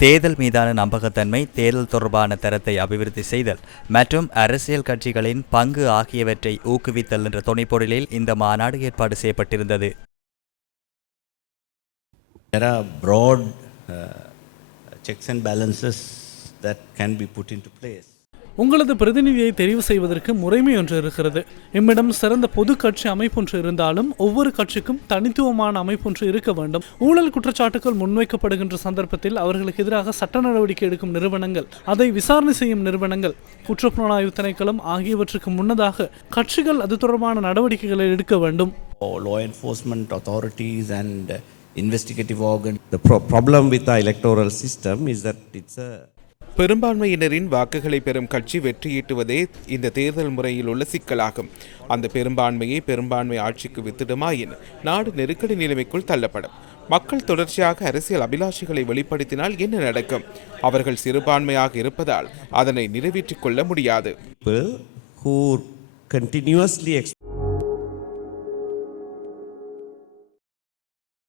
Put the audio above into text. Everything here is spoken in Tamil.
தேர்தல் மீதான நம்பகத்தன்மை தேர்தல் தொடர்பான தரத்தை அபிவிருத்தி செய்தல் மற்றும் அரசியல் கட்சிகளின் பங்கு ஆகியவற்றை ஊக்குவித்தல் என்ற துணைப்பொருளில் இந்த மாநாடு ஏற்பாடு செய்யப்பட்டிருந்தது There are broad uh, checks and balances that can be put into place. உங்களது பிரதிநிதியை தெரிவு செய்வதற்கு முறைமை ஒன்று இருக்கிறது. எம்மிடம் சிறந்த பொது கட்சி அமைப்பொன்று இருந்தாலும் ஒவ்வொரு கட்சிக்கும் தனித்துவமான அமைப்பொன்று இருக்க வேண்டும். ஊழல் குற்றச்சாட்டுகள் முன்வைக்கப்படுகின்ற சந்தர்ப்பத்தில் அவர்களுக்கு எதிராக சட்ட நடவடிக்கை எடுக்கும் நிறுவனங்கள் அதை விசாரணை செய்யும் நிறுவனங்கள் குற்றப்புலனாய்வு திணைக்களம் ஆகியவற்றுக்கு முன்னதாக கட்சிகள் அது தொடர்பான நடவடிக்கைகளை எடுக்க வேண்டும். Or law enforcement authorities and uh, investigative organs. The pro- problem with the electoral system is that it's a பெரும்பான்மையினரின் வாக்குகளை பெறும் கட்சி வெற்றியீட்டுவதே இந்த தேர்தல் முறையில் உள்ள சிக்கலாகும். அந்த பெரும்பான்மையை பெரும்பான்மை ஆட்சிக்கு வித்திடுமாயின் நாடு நெருக்கடி நிலைமைக்குள் தள்ளப்படும். மக்கள் தொடர்ச்சியாக அரசியல் அபிலாஷைகளை வெளிப்படுத்தினால் என்ன நடக்கும்? அவர்கள் சிறுபான்மையாக இருப்பதால் அதனை நிறைவேற்றிக் கொள்ள முடியாது.